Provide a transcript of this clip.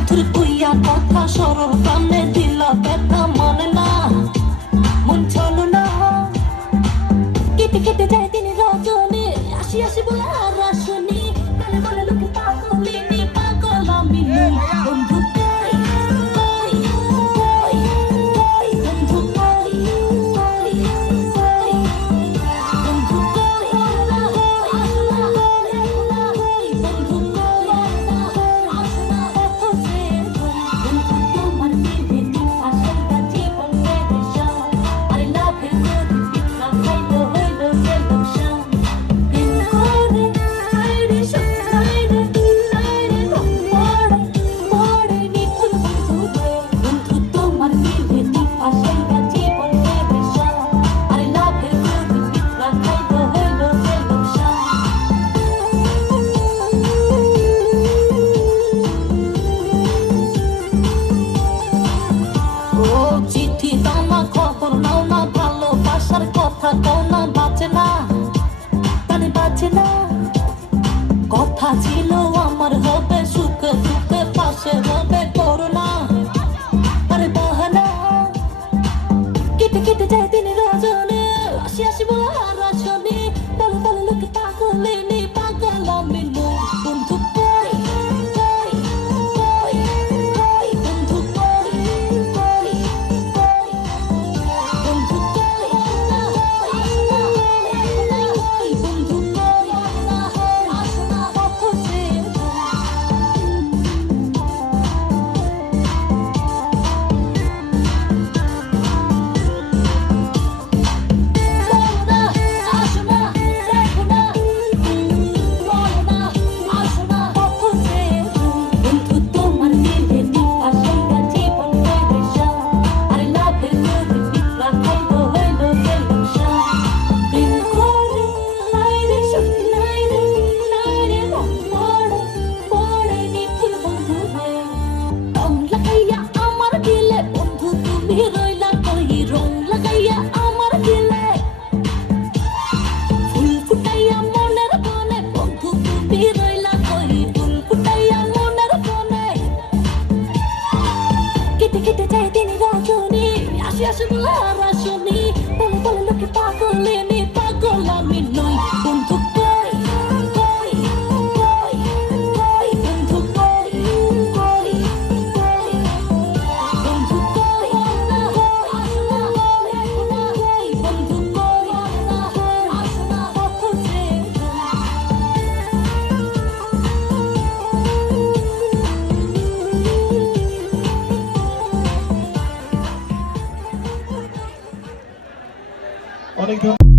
মধুর কইয়া কথা সরল কানে দিলা ব্যথা মানে না মন চলো না কেটে কেটে যায় দিন রজনী আসি আসি বলে আর আসনি বলে বলে লোকে পাগলিনী পাগল আমি নই বন্ধু কই কই কই কই বন্ধু কই কই কই বন্ধু কই না হই না হই না হই বন্ধু কই না হই আসনা কত সে বন্ধু তোমার দিদি আশাটা জীবন বেদশা আরে লাভে যদি পিতা খাইলো হইলো সেলশা প্রেম করে আইরে সকাইরে আইরে পড়ে পড়ে নিকুল বন্ধু তোমার দিদি আশাটা জীবন বেদশা আরে লাভে যদি পিতা খাইলো হইলো সেলশা ও চিঠি দাও না খবর নাও না ভালোবাসার কথা কও না বাঁচে না কানে বাঁচে না কথা ছিল আমার হবে সুখে দুঃখে পাশে হবে করোনা আরে বাহানা কেটে কেটে যায় দিন রজনী আসি আসি বলে আর আসনি বলে বলে লোকে পাগলিনী পাগল আমি নই বন্ধু কই কই কই কই বন্ধু কই কই কই বন্ধু কই না হই না হই বন্ধু কই না হই আসনা কত সে বলনা আসনা দেখো না বলনা আসনা কত সে বন্ধু তোমার দিদি আশাটা জীবন বেদশা আরে লাভে যদি পিতা খাইলো হইলো সেলশা প্রেম করে আইরে সত্যি নাইরে নাইরে পড়ে পড়ে নিকুল বন্ধু রে রং লাগাইয়া আমার দিলে বন্ধু তুমি রইলা কই রং লাগাইয়া আমার দিলে ফুল ফুটাইয়া মনের বনে বন্ধু তুমি রইলা কই ফুল ফুটাইয়া মনের বনে কেটে কেটে যায় দিন রজনী আসি আসি বলে আর আসনি বলে বলে লোকে পাগলিনী পাগল আমি নই বন্ধু কই কই কই কই বন্ধু কই কই কই বন্ধু কই না হই না হই বন্ধু কই না হই আসনা কত সে অনেক